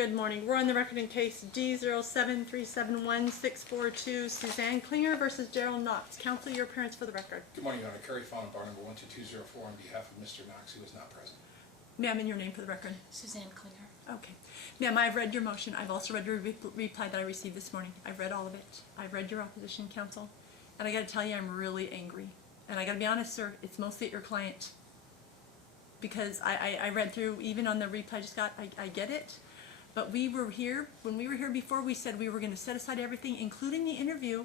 Good morning. We're on the record in case D07371-642, Suzanne Klinger versus Gerald Knox. Counsel, your appearance for the record. Good morning, Your Honor. Kerry Fawn, bar number 12204, on behalf of Mr. Knox, who is not present. Ma'am, and your name for the record. Suzanne Klinger. Okay. Ma'am, I've read your motion. I've also read your reply that I received this morning. I've read all of it. I've read your opposition, counsel. And I got to tell you, I'm really angry. And I got to be honest, sir, it's mostly at your client. Because I read through, even on the reply I just got, I get it. But we were here, when we were here before, we said we were going to set aside everything, including the interview,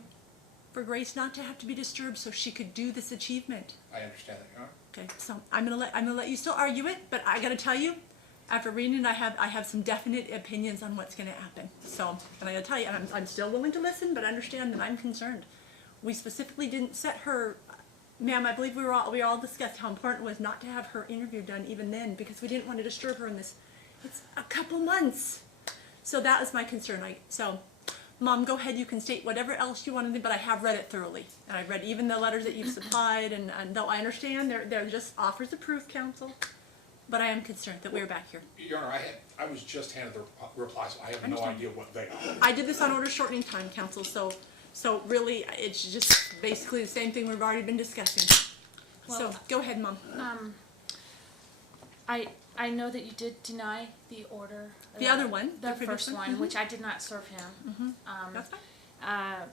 for Grace not to have to be disturbed so she could do this achievement. I understand that, Your Honor. Okay, so I'm gonna let you still argue it, but I gotta tell you, after reading it, I have some definite opinions on what's gonna happen. So, and I gotta tell you, and I'm still willing to listen, but understand that I'm concerned. We specifically didn't set her, ma'am, I believe we all discussed how important it was not to have her interview done even then, because we didn't want to disturb her in this. It's a couple months. So that is my concern. So, Mom, go ahead, you can state whatever else you want to do, but I have read it thoroughly. And I've read even the letters that you've supplied, and though I understand they're just offers of proof, counsel, but I am concerned that we're back here. Your Honor, I was just handed the reply, so I have no idea what they are. I did this on order shortening time, counsel, so really, it's just basically the same thing we've already been discussing. Well, So, go ahead, Mom. I know that you did deny the order. The other one, the the previous first one, one, which I did not serve him. That's fine. I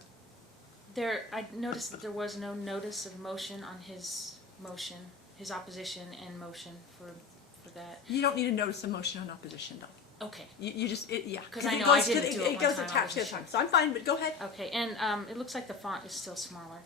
noticed that there was no notice of motion on his motion, his opposition and motion for that. You don't need a notice of motion on opposition, though. Okay. You just, yeah. 'Cause I know I didn't do it It one goes time, I attached to the wasn't time, so I'm fine, but go ahead. Okay, and it looks like the font is still smaller.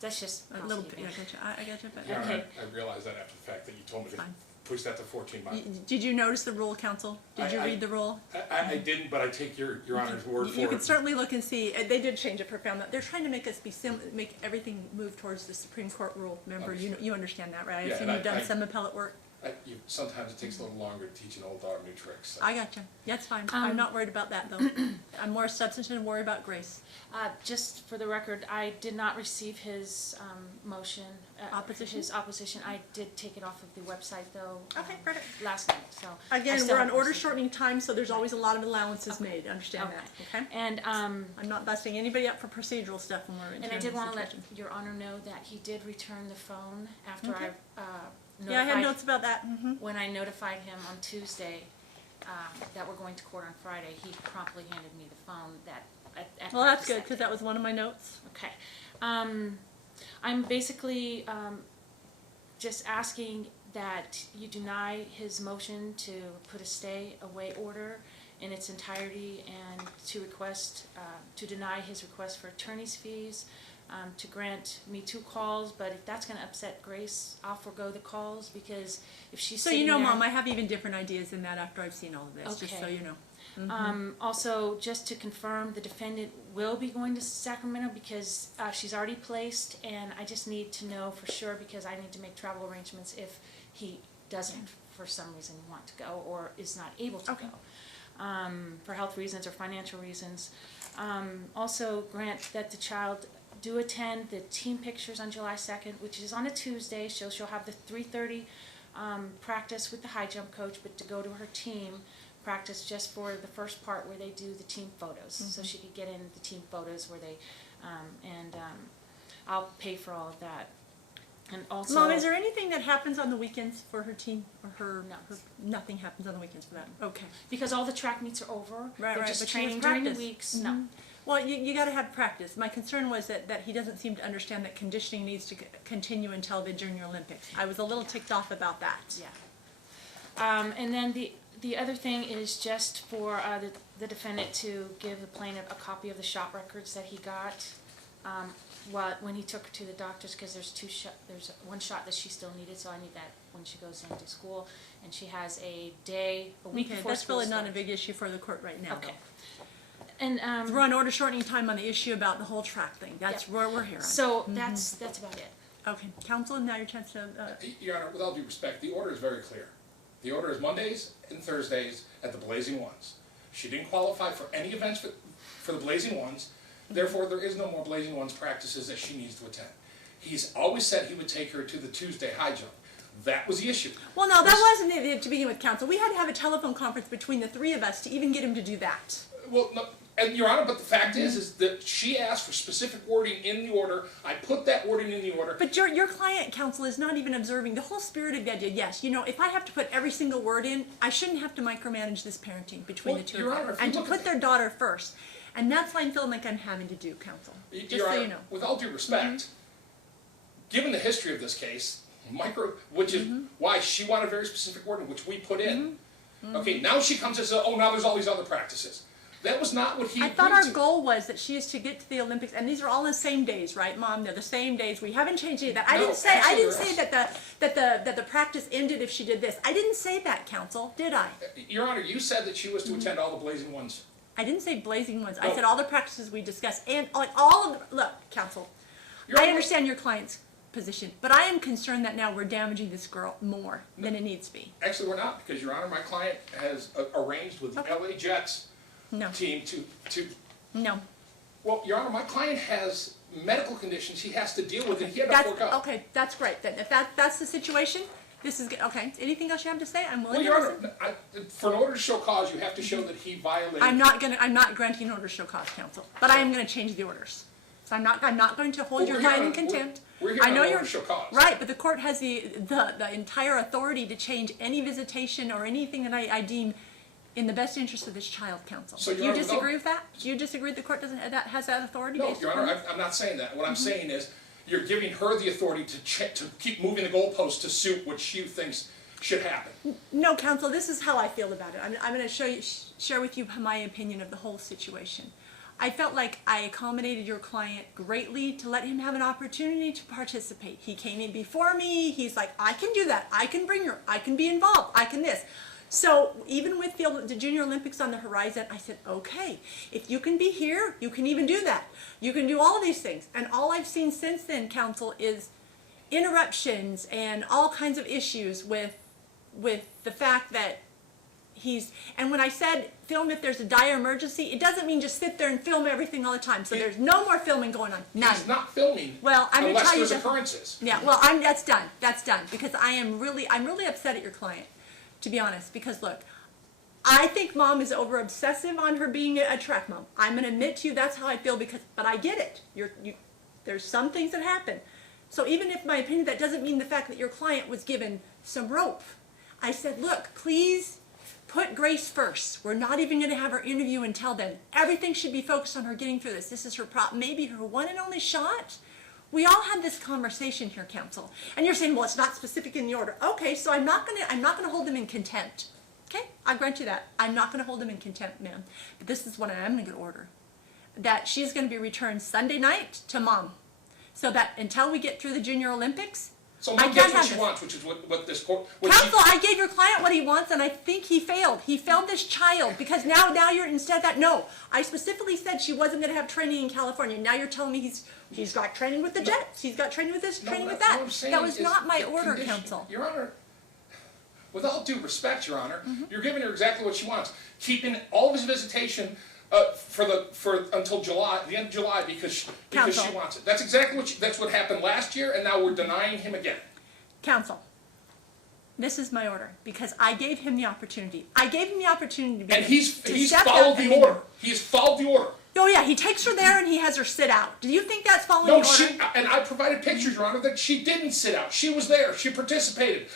That's just A little bit, housekeeping. yeah, I gotcha, but. Your Honor, Okay. I realized that after the fact that you told me to Fine. push that to 14 months. Did you notice the rule, counsel? Did you read the rule? I didn't, but I take Your Honor's word for it. You can certainly look and see, they did change it for family. They're trying to make us make everything move towards the Supreme Court rule. Remember, you understand that, right? I Yeah, assume and you've done some appellate work. Sometimes it takes a little longer to teach an old dog new tricks. So. I gotcha. That's fine. I'm not worried about that, though. I'm more substantive and worried about Grace. Just for the record, I did not receive his motion. Opposition? His opposition. I did take it off of the website, though. Okay, perfect. Last night, so. I Again, still we're on haven't order received it. shortening time, so there's always a lot of allowances made. Understand that, okay? And, I'm not busting anybody up for procedural stuff when we're in and I did want to let situation. Your Honor know that he did return the phone after Okay. I notified. Yeah, I had notes about that. When I notified him on Tuesday that we're going to court on Friday, he promptly handed me the phone at Well, that's practice good, that because day. that was one of my notes. Okay. I'm basically just asking that you deny his motion to put a stay away order in its entirety and to request, to deny his request for attorney's fees, to grant me 2 calls, but if that's going to upset Grace, I'll forego the calls because if she's So sitting you know, there, Mom, I have even different ideas than that after I've seen all of this, just so Okay. you know. Also, just to confirm, the defendant will be going to Sacramento because she's already placed, and I just need to know for sure because I need to make travel arrangements if he doesn't, for some reason, want to go or is not able to Okay. go, for health reasons or financial reasons. Also, grant that the child do attend the team pictures on July 2nd, which is on a Tuesday, so she'll have the 3:30 practice with the high jump coach, but to go to her team practice just for the first part where they do the team photos, so she could get in the team photos where they, I'll pay for all of that. And also, Mom, is there anything that happens on the weekends for her team or her? No. Nothing happens on the weekends for that. Okay. because all the track meets are over, Right, they're right, just but she has training during the practice. weeks. No, Well, you got to have practice. My concern was that he doesn't seem to understand that conditioning needs to continue until the Junior Olympics. I was a little ticked off about that. yeah. And then the other thing is just for the defendant to give the plaintiff a copy of the shot records that he got when he took her to the doctors, because there's one shot that she still needed, so I need that when she goes into school, and she has a week Okay, before that's school really not a starts. big issue for the court right now. Okay. And We're on order shortening time on the issue about the whole track thing. That's Yep. where we're here on. so that's about it. Okay, counsel, now your chance to. Your Honor, with all due respect, the order is very clear. The order is Mondays and Thursdays at the Blazing Ones. She didn't qualify for any events for the Blazing Ones, therefore there is no more Blazing Ones practices that she needs to attend. He's always said he would take her to the Tuesday high jump. That was the issue. Well, no, that wasn't it to begin with, counsel. We had to have a telephone conference between the three of us to even get him to do that. Well, no, and Your Honor, but the fact is that she asked for specific wording in the order. I put that wording in the order. But your client, counsel, is not even observing the whole spirit of the idea. Yes, you know, if I have to put every single word in, I shouldn't have to micromanage this parenting between Well, the two Your of Honor, them. if you And to look put at their daughter first. And that's what I'm feeling like I'm having to do, counsel. Just Your so Honor, you know. with all due respect, given the history of this case, which is why she wanted very specific wording, which we put in. Okay, now she comes and says, oh, now there's all these other practices. That was not what he I agreed thought our to. goal was that she is to get to the Olympics, and these are all the same days, right, Mom? They're the same days. We haven't changed any of that. I No, didn't say actually that the practice ended if she did this. I didn't say that, counsel, did I? Your Honor, you said that she was to attend all the Blazing Ones. I didn't say blazing ones. I No. said all the practices we discussed, and like all of look, counsel. Your I Honor- understand your client's position, but I am concerned that now we're damaging this girl more than it needs to be. Actually, we're not, because Your Honor, my client has arranged with the Okay. LA Jets No, team to, no. well, Your Honor, my client has medical conditions he has to deal with, and he had to That's fork out. okay. That's great. Then if that's the situation, this is good. Okay. Anything else you have to say? I'm Well, willing Your to listen. Honor, for an order to show cause, you have to show that he violated. I'm not granting an order to show cause, counsel, but I am going to change the orders. So I'm not going to hold Well, your we're here client in on- contempt. we're here I on know an you're order to show cause. right, but the court has the entire authority to change any visitation or anything that I deem in the best interest of this child, counsel. So, Your Do you Honor, disagree with that? Do you disagree the court has that authority? No, based Your upon Honor, this? I'm not saying that. What I'm saying is, you're giving her the authority to keep moving the goalposts to suit what she thinks should happen. No, counsel, this is how I feel about it. I'm going to share with you my opinion of the whole situation. I felt like I accommodated your client greatly to let him have an opportunity to participate. He came in before me. He's like, I can do that. I can bring her. I can be involved. I can this. So even with the Junior Olympics on the horizon, I said, okay, if you can be here, you can even do that. You can do all of these things. And all I've seen since then, counsel, is interruptions and all kinds of issues with the fact that and when I said film if there's a dire emergency, it doesn't mean just sit there and film everything all the time. So there's no more filming going on. None. He's not filming Well, I'm going to unless tell you there's that. occurrences. Yeah, well, that's done. That's done because I'm really upset at your client, to be honest. Because look, I think Mom is over obsessive on her being a track mom. I'm going to admit to you that's how I feel but I get it. There's some things that happen. So even if my opinion, that doesn't mean the fact that your client was given some rope. I said, look, please put Grace first. We're not even going to have her interview until then. Everything should be focused on her getting through this. This is her maybe her one and only shot. We all had this conversation here, counsel. And you're saying, well, it's not specific in the order. Okay, so I'm not going to hold them in contempt. Okay, I'll grant you that. I'm not going to hold them in contempt, ma'am. But this is what I am going to order. That she's going to be returned Sunday night to Mom. So that until we get through the Junior Olympics, So I Mom can't gets what have she this. wants, which is what this court. Counsel, I gave your client what he wants, and I think he failed. He failed this child because now you're instead of that. No, I specifically said she wasn't going to have training in California. Now you're telling me he's got training with the Jets. He's got training with this, training with that. That was not my order, counsel. Your Honor, with all due respect, Your Honor, Mm-hmm. you're giving her exactly what she wants. Keeping all of his visitation until July, the end of July, because she Counsel. wants it. That's exactly that's what happened last year, and now we're denying him again. Counsel, this is my order because I gave him the opportunity. I gave him the opportunity to And he's step followed up and the be- order. He's followed the order. Oh yeah, he takes her there and he has her sit out. Do you think that's following No, the order? and I provided pictures, Your Honor, that she didn't sit out. She was there. She participated.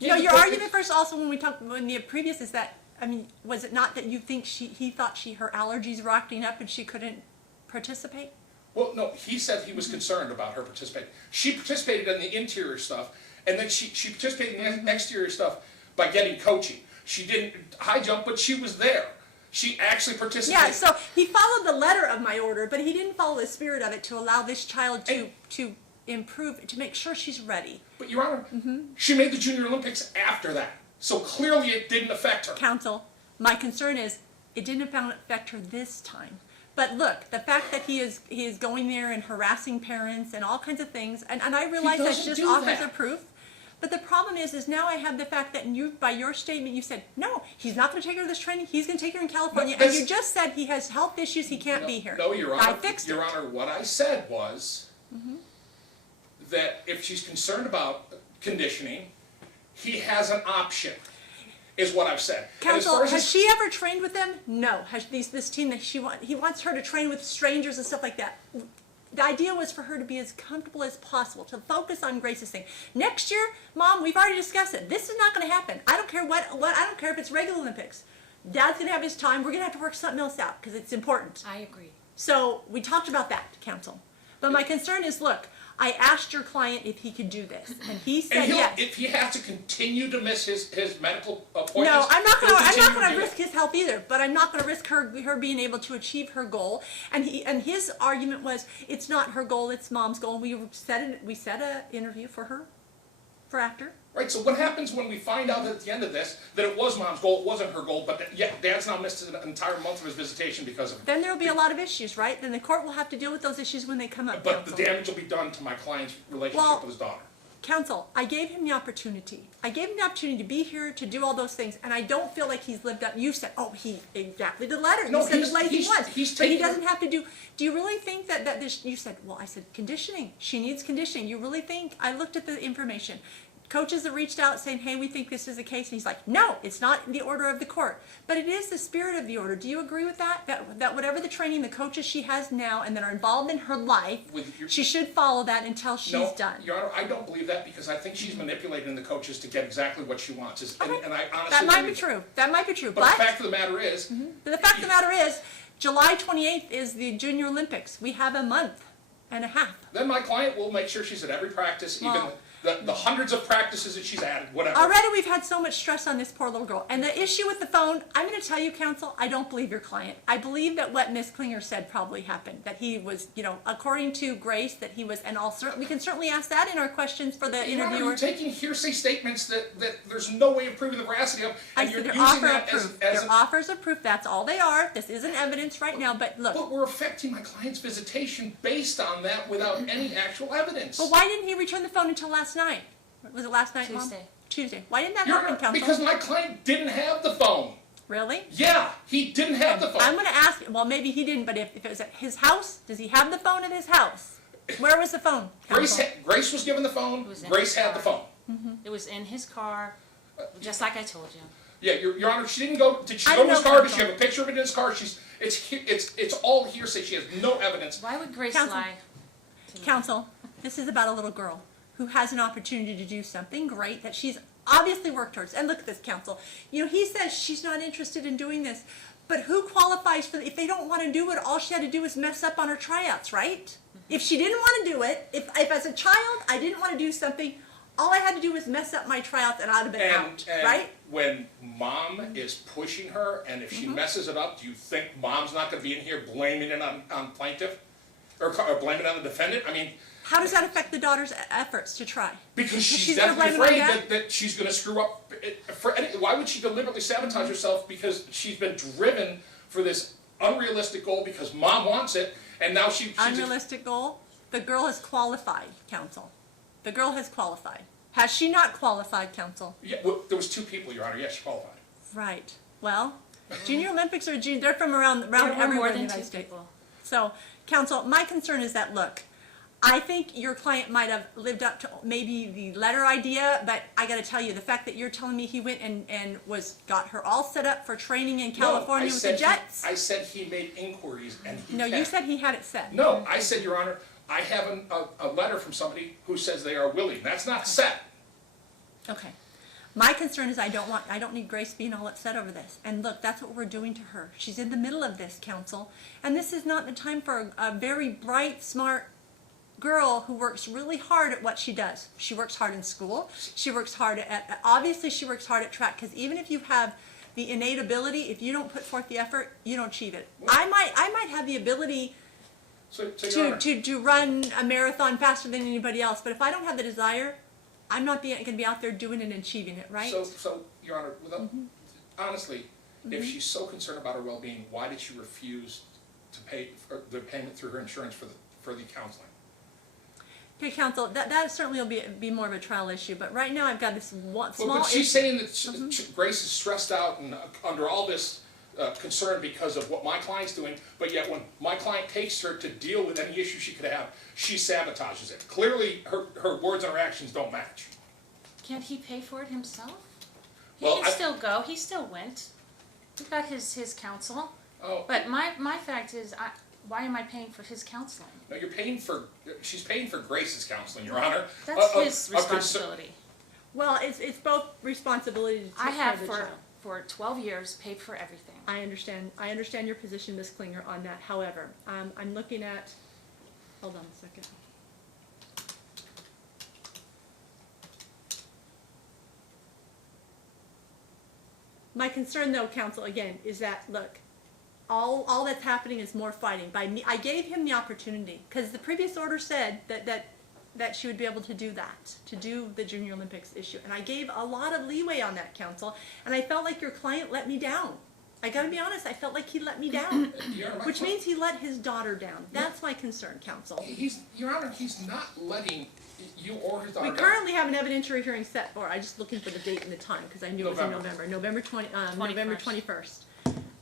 Your argument first also when the previous is that, I mean, was it not that you think he thought her allergies were acting up and she couldn't participate? Well, no, he said he was concerned about her participating. She participated in the interior stuff, and then she participated in the exterior stuff by getting coaching. She didn't high jump, but she was there. She actually participated. Yeah, so he followed the letter of my order, but he didn't follow the spirit of it to allow this child to improve, to make sure she's ready. But Your Honor, she made the Junior Olympics after that. So clearly it didn't affect her. Counsel, my concern is it didn't affect her this time. But look, the fact that he is going there and harassing parents and all kinds of things, and I realize that's doesn't just do offers that. of proof. But the problem is now I have the fact that by your statement, you said, no, he's not going to take her to this training. He's going to take her in California. No, and you just said he has health issues. He can't be here. No, Your Honor. I fixed it. Your Honor, what I said was that if she's concerned about conditioning, he has an option, is what I've said. And as Counsel, far as has his- she ever trained with them? No. Has this team that he wants her to train with strangers and stuff like that? The idea was for her to be as comfortable as possible, to focus on Grace's thing. Next year, Mom, we've already discussed it. This is not going to happen. I don't care what I don't care if it's regular Olympics. Dad's going to have his time. We're going to have to work something else out because it's important. I agree. So we talked about that, Counsel. But my concern is, look, I asked your client if he could do this, and he And said he'll, yes. if he has to continue to miss his medical appointments, No, I'm not he'll gonna continue to do risk it. his health either, but I'm not gonna risk her being able to achieve her goal. And his argument was, it's not her goal, it's Mom's goal. We set a interview for her, for after. Right, so what happens when we find out at the end of this that it was Mom's goal, it wasn't her goal, but that, yet Dad's now missed an entire month of his visitation because of it? Then there'll be a lot of issues, right? Then the court will have to deal with those issues when they come up, But the Counsel. damage will be done to my client's relationship Well- with his daughter. Counsel, I gave him the opportunity. I gave him the opportunity to be here, to do all those things, and I don't feel like he's lived up. You said, oh, he exactly the letter. No, You said he's- the lazy he's- was. he's But he taking- doesn't have to do you really think that this, you said, well, I said, conditioning. She needs conditioning. You really think, I looked at the information. Coaches that reached out saying, hey, we think this is the case, and he's like, no, it's not the order of the court. But it is the spirit of the order. Do you agree with that? That whatever the training the coaches she has now and that are involved in her life, With your- she should follow that until she's No, done. Your Honor, I don't believe that because I think she's manipulating the coaches to get exactly what she wants. Okay. And I honestly That might be believe- true. That might be true. But the fact of the matter is, the fact of the matter is, July 28th is the Junior Olympics. We have a month and a half. then my client will make sure she's at every practice, even Well- the hundreds of practices that she's added, whatever. Already we've had so much stress on this poor little girl. And the issue with the phone, I'm going to tell you, Counsel, I don't believe your client. I believe that what Miss Klinger said probably happened. That he was, according to Grace, that he was, and we can certainly ask that in our questions for the Your Honor, interviewer. you're taking hearsay statements that there's no way of proving the veracity of, I and said you're they're using offer of that proof. as They're offers of proof. That's all they are. This isn't evidence right now, but look. But we're affecting my client's visitation based on that without any actual evidence. But why didn't he return the phone until last night? Was it last night, Mom? Tuesday. Tuesday. Why didn't that Your happen, Honor, Counsel? because my client didn't have the phone. Really? Yeah, he didn't have the phone. I'm going to ask, well, maybe he didn't, but if it was at his house, does he have the phone at his house? Where was the phone? Counsel? Grace was given the phone, It was in Grace his had the car. phone. It was in his car, just like I told you. Yeah, Your Honor, she didn't go, did she I go to don't his know, car? Did she Counsel. have a picture of it in his car? It's all hearsay, she has no evidence. Why would Grace Counsel. lie to me? Counsel, this is about a little girl who has an opportunity to do something great that she's obviously worked towards. And look at this, Counsel. He says she's not interested in doing this. But who qualifies for if they don't want to do it, all she had to do was mess up on her tryouts, right? If she didn't want to do it, if as a child I didn't want to do something, all I had to do was mess up my tryouts and I'd have been out, And right? when Mom is pushing her, and if she messes it up, do you think Mom's not gonna be in here blaming it on plaintiff? Or blaming it on the defendant? I mean, How does that affect the daughter's efforts to try? because she's she's gonna definitely blame it on afraid that she's gonna screw up. Why would she deliberately sabotage herself? Because she's been driven for this unrealistic goal because Mom wants it, and now she's Unrealistic goal? The girl has qualified, Counsel. The girl has qualified. Has she not qualified, Counsel? Yeah, well, there was two people, Your Honor. Yes, she qualified. Right. Well, Junior Olympics are they're from around There were everywhere more in the than United two States. people. So, Counsel, my concern is that, look, I think your client might have lived up to maybe the letter idea, but I got to tell you, the fact that you're telling me he went and got her all set up for training in California no, with the Jets. I said he made inquiries, and he No, you can't. said he had it set. No, I said, Your Honor, I have a letter from somebody who says they are willing. That's not set. Okay. My concern is I don't need Grace being all upset over this. And look, that's what we're doing to her. She's in the middle of this, Counsel. And this is not the time for a very bright, smart girl who works really hard at what she does. She works hard in school. She works hard obviously she works hard at track, because even if you have the innate ability, if you don't put forth the effort, you don't achieve it. I might have the ability So Your Honor, to run a marathon faster than anybody else, but if I don't have the desire, I'm not going to be out there doing it and achieving it, right? So, Your Honor, without, honestly, if she's so concerned about her well-being, why did she refuse to pay for the payment through her insurance for the counseling? Okay, Counsel, that certainly will be more of a trial issue, but right now I've got this one small But she's issue. saying that Grace is stressed out and under all this concern because of what my client's doing, but yet when my client takes her to deal with any issue she could have, she sabotages it. Clearly, her words and her actions don't match. Can't he pay for it himself? He Well, can I- still go, he still went. He got his counsel. Oh, But my fact is, why am I paying for his counseling? no, she's paying for Grace's counseling, Your Honor. That's Of- his of concern- responsibility. Well, it's both responsibility to take I care have of the for, child. for 12 years paid for everything. I understand your position, Ms. Klinger, on that. However, I'm looking at, hold on a second. My concern though, counsel, again, is that, look, all that's happening is more fighting. By me, I gave him the opportunity, because the previous order said that she would be able to do that, to do the Junior Olympics issue. And I gave a lot of leeway on that, counsel, and I felt like your client let me down. I gotta be honest, I felt like he let me down, Your Honor, my which que- means he let his daughter down. That's my concern, counsel. Your Honor, he's not letting you or his daughter We down. currently have an evidentiary hearing set for, I just looking for the date and the time, because I knew it was in November. November 21st. 21st.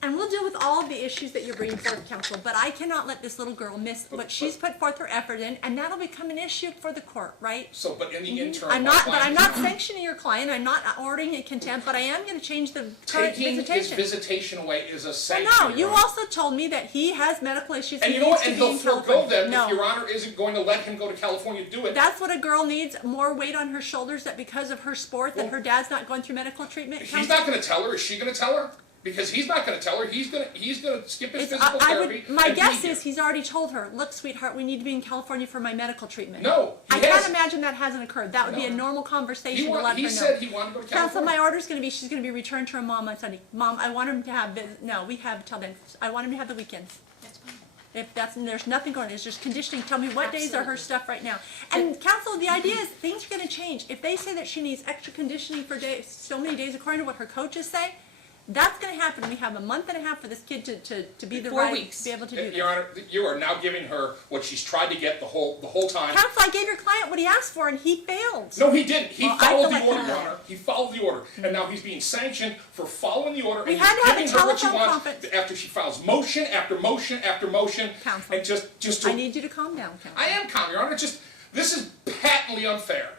And we'll deal with all of the issues that you're bringing forth, counsel, but I cannot let this little girl miss what she's put forth her effort in, and that'll become an issue for the court, right? So, but in the interim, I'm my not, but I'm client- not sanctioning your client, I'm not ordering a contempt, but I am gonna change the current Taking his visitation. visitation away is a Well, sanction. no, Your you Honor. also told me that he has medical issues. And he you know what? needs to And be he'll in forego California. them No. if Your Honor isn't going to let him go to California to do it. That's what a girl needs, more weight on her shoulders, that because of her sport, that Well, her dad's not going through medical treatment. He's Counsel? not going to tell her. Is she going to tell her? Because he's not going to tell her. He's going to skip his physical I therapy. would, my and be guess here. is he's already told her, look, sweetheart, we need to be in California for my medical treatment. No, he I can't hasn't. imagine that hasn't occurred. That would be a No. normal conversation to let her He know. said he wanted to go to Counsel, California. my order's gonna be, she's gonna be returned to her mom on Sunday. Mom, I want him to have, no, we have till then. I want him to have the weekends. That's fine. If that's, there's nothing going on, there's just conditioning. Tell me what days are her Absolutely. stuff right now. And counsel, the idea is things are gonna change. If they say that she needs extra conditioning for days, so many days according to what her coaches say, that's gonna happen. We have a month and a half for this kid to be the 4 right, weeks. to be able to do this. Your Honor, you are now giving her what she's tried to get the whole time. Counsel, I gave your client what he asked for and he failed. No, he didn't. He Well, I followed feel the like order, he Your did. Honor. He followed the order, and now he's being sanctioned for following the order We and had to have a giving her what she telephone wants conference. after she files motion after motion after motion. Counsel, And just to, I need you to calm down, counsel. I am calm, Your Honor. This is patently unfair.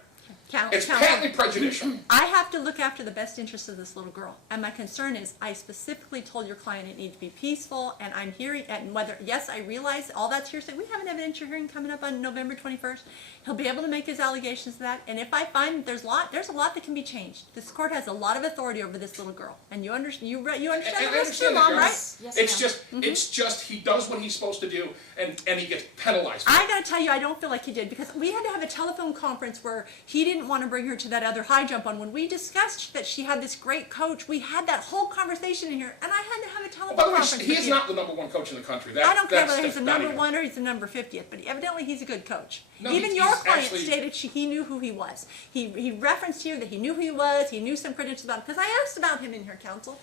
It's Counsel, patently prejudicial. I have to look after the best interests of this little girl. And my concern is, I specifically told your client it needs to be peaceful, and I'm hearing, and whether, yes, I realize all that's hearsay. We have an evidentiary hearing coming up on November 21st. He'll be able to make his allegations of that, and if I find there's a lot that can be changed. This court has a lot of authority over this little girl, and you understand And the I risks understand too, that, Mom, Your right? Honor. Yes, It's ma'am. just he does what he's supposed to do, and he gets penalized. I gotta tell you, I don't feel like he did, because we had to have a telephone conference where he didn't want to bring her to that other high jump one. When we discussed that she had this great coach, we had that whole conversation in here, and I had to have a telephone By the way, conference he with is you. not the number one coach in the country. I don't care That's whether he's the not number even- one or he's the number 50th, but evidently he's a good coach. No, Even he's your client actually- stated he knew who he was. He referenced here that he knew who he was, he knew some credentials about him, because I asked about him in here, counsel.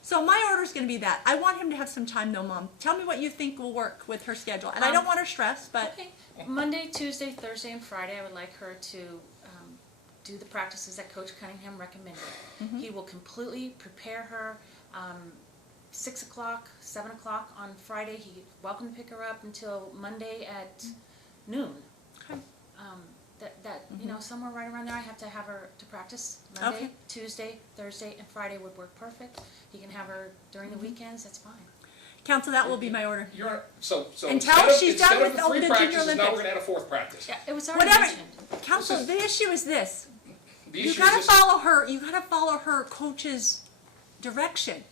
So my order's going to be that. I want him to have some time though, Mom. Tell me what you think will work with her schedule. And I don't want her stressed, but Okay. Monday, Tuesday, Thursday, and Friday, I would like her to do the practices that Coach Cunningham recommended. He will completely prepare her. 6 o'clock, 7 o'clock on Friday. He's welcome to pick her up until Monday at noon. Okay. You know, somewhere right around there, I have to have her to practice. Monday, Okay. Tuesday, Thursday, and Friday would work perfect. He can have her during the weekends. That's fine. counsel, that will be my order. So Until instead she's of, done instead with of the all three the Junior practices, now Olympics. we're going to add a fourth practice. Yeah, it was already Whatever. mentioned. Counsel, the issue is this. The You issue gotta is follow her. You gotta follow her coach's direction.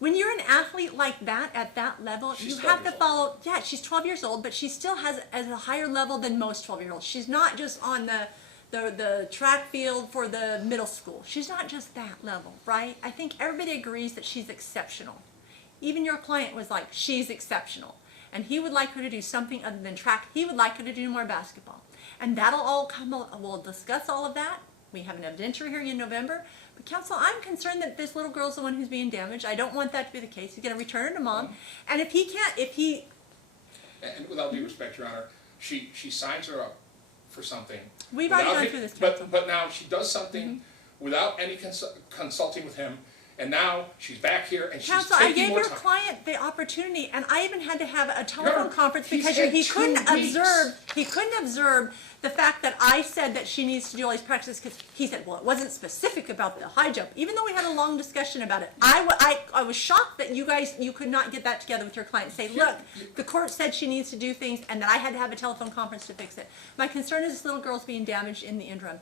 When you're an athlete like that at that level, She's you 12 have to years old. follow. Yeah, she's 12 years old, but she still has at a higher level than most 12-year-olds. She's not just on the track field for the middle school. She's not just that level, right? I think everybody agrees that she's exceptional. Even your client was like, she's exceptional. And he would like her to do something other than track. He would like her to do more basketball. And that'll all come, we'll discuss all of that. We have an evidentiary hearing in November. But counsel, I'm concerned that this little girl's the one who's being damaged. I don't want that to be the case. He's gonna return her to mom. And if he, and without due respect, Your Honor, she signs her up for something. we've already without gone it- through this, counsel. But now she does something without any consulting with him, and now she's back here and she's Counsel, I taking gave more your time. client the opportunity, and I even had to have a telephone Remember, conference he's because had he 2 couldn't weeks. observe the fact that I said that she needs to do all these practices, because he said, well, it wasn't specific about the high jump, even though we had a long discussion about it. I was shocked that you could not get that together with your client and say, look, the court said she needs to do things, and that I had to have a telephone conference to fix it. My concern is this little girl's being damaged in the interim.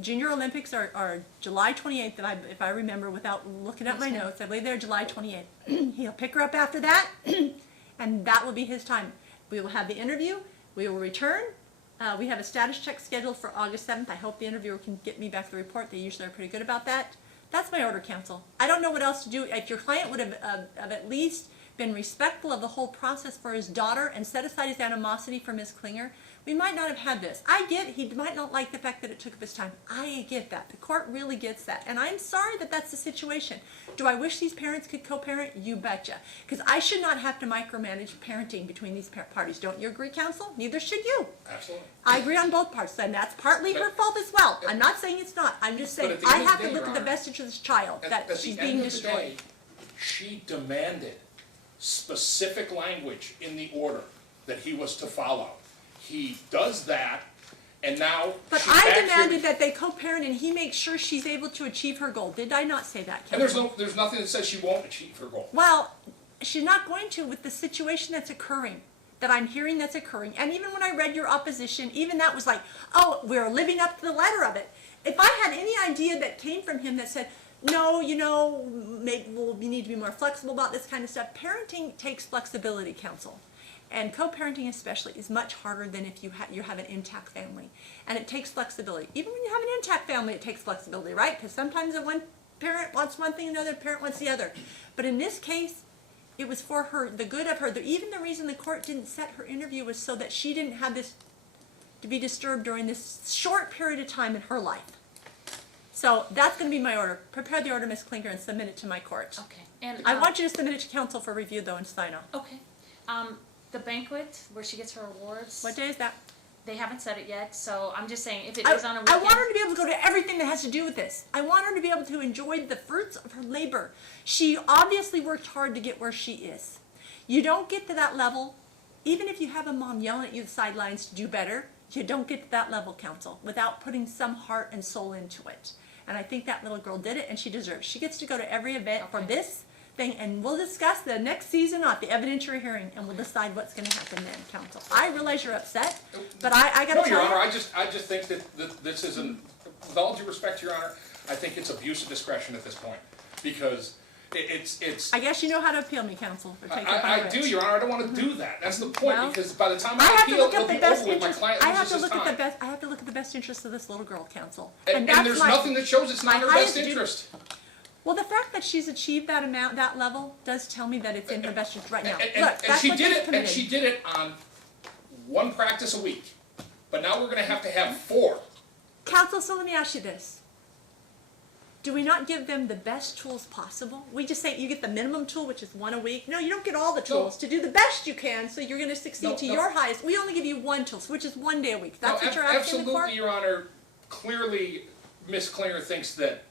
Junior Olympics are July 28th, if I remember without looking at my notes. I believe they're July 28th. He'll pick her up after that, and that will be his time. We will have the interview. We will return. We have a status check scheduled for August 7th. I hope the interviewer can get me back the report. They usually are pretty good about that. That's my order, counsel. I don't know what else to do. If your client would have at least been respectful of the whole process for his daughter and set aside his animosity for Ms. Klinger, we might not have had this. I get he might not like the fact that it took up his time. I get that. The court really gets that. And I'm sorry that that's the situation. Do I wish these parents could co-parent? You betcha. Because I should not have to micromanage parenting between these parties. Don't you agree, counsel? Neither should you. Absolutely. I agree on both parts, and that's partly her fault as well. I'm not saying it's not. I'm just saying But at the I end of have the to day, look Your at the Honor, best interest of this child, At that the she's end being of the destroyed. day, she demanded specific language in the order that he was to follow. He does that, and now But she's I back demanded here. that they co-parent and he makes sure she's able to achieve her goal. Did I not say that, And counsel? there's nothing that says she won't achieve her goal. Well, she's not going to with the situation that's occurring, that I'm hearing that's occurring. And even when I read your opposition, even that was like, oh, we're living up to the letter of it. If I had any idea that came from him that said, no, maybe we need to be more flexible about this kind of stuff. Parenting takes flexibility, counsel. And co-parenting especially is much harder than if you have an intact family. And it takes flexibility. Even when you have an intact family, it takes flexibility, right? Because sometimes the one parent wants one thing, another parent wants the other. But in this case, it was for her, the good of her. Even the reason the court didn't set her interview was so that she didn't have this to be disturbed during this short period of time in her life. So that's going to be my order. Prepare the order, Ms. Klinger, and submit it to my court. Okay, and. I want you to submit it to council for review, though, and sign off. Okay, the banquet where she gets her awards. What day is that? They haven't said it yet, so I'm just saying, if it I is on a weekend. want her to be able to go to everything that has to do with this. I want her to be able to enjoy the fruits of her labor. She obviously worked hard to get where she is. You don't get to that level, even if you have a mom yelling at you the sidelines to do better, you don't get to that level, counsel, without putting some heart and soul into it. And I think that little girl did it, and she deserves. She gets to go to every event for this thing, and we'll discuss the next season at the evidentiary hearing, and we'll decide what's going to happen then, counsel. I realize you're upset, but I got to No, tell Your you. Honor, I just think that this is with all due respect, Your Honor, I think it's abuse of discretion at this point, because it's. I guess you know how to appeal me, counsel, for taking up on I the do, ridge. Your Honor, I don't want to do that. That's the point, Well, because by the time I I have to appeal, look it'll at the be best over with. My interest. client I have loses to his look at the time. best. I have to look at the best interest of this little girl, counsel. And that's there's my- nothing that shows it's not my in her highest best duty. interest. Well, the fact that she's achieved that level does tell me that it's in her best interest right now. And Look, that's she what did they've it, and committed. she did it on one practice a week. But now we're gonna have to have 4. Counsel, so let me ask you this. Do we not give them the best tools possible? We just say you get the minimum tool, which is 1 a week. No, you don't get all the tools. To do the best you can, so you're going to succeed to your highest. We only give you 1 tool, which is 1 day a week. That's what you're asking the court? Absolutely, Your Honor. Clearly, Ms. Klinger thinks that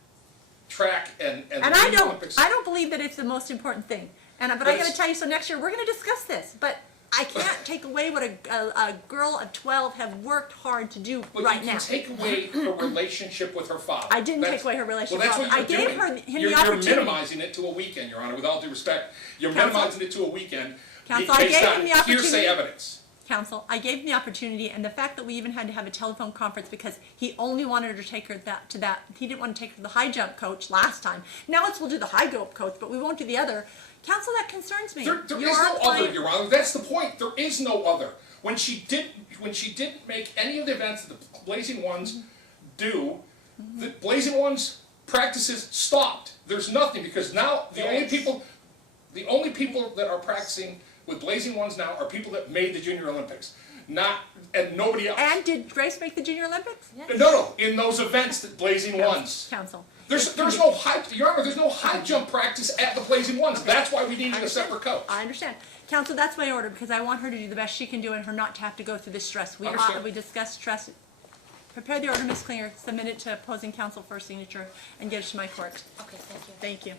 track and the And I Junior don't, Olympics. I don't believe that it's the most important thing. But I got to it's- tell you, so next year we're going to discuss this. But I can't take away what a girl of 12 have worked hard to do But right you now. can take away her relationship with her father. I didn't take away her relationship Well, that's with what her. you're I gave doing. her him the You're opportunity. minimizing it to a weekend, Your Honor, with all due respect. You're Counsel? minimizing it to a weekend Counsel, I based gave him on the opportunity. hearsay evidence. Counsel, I gave him the opportunity, and the fact that we even had to have a telephone conference because he only wanted her to take her to that. He didn't want to take her to the high jump coach last time. Now we'll do the high jump coach, but we won't do the other. Counsel, that concerns me. There is Your no other, client- Your Honor. That's the point. There is no other. When she didn't make any of the events that the Blazing Ones do, the Blazing Ones practices stopped. There's nothing because now the only people that are practicing with Blazing Ones now are people that made the Junior Olympics, and nobody else. And did Grace make the Junior Olympics? Yes. No, in those events that Blazing Ones. Counsel. There's no high, Your Honor, there's no high jump practice at the Blazing Ones. That's why we needed a separate coach. I understand. Counsel, that's my order because I want her to do the best she can do and her not to have to go through this stress. Understood. We discussed stress. prepare the order, Ms. Klinger, submit it to opposing counsel for signature, and get it to my court. Okay, thank you. Thank you.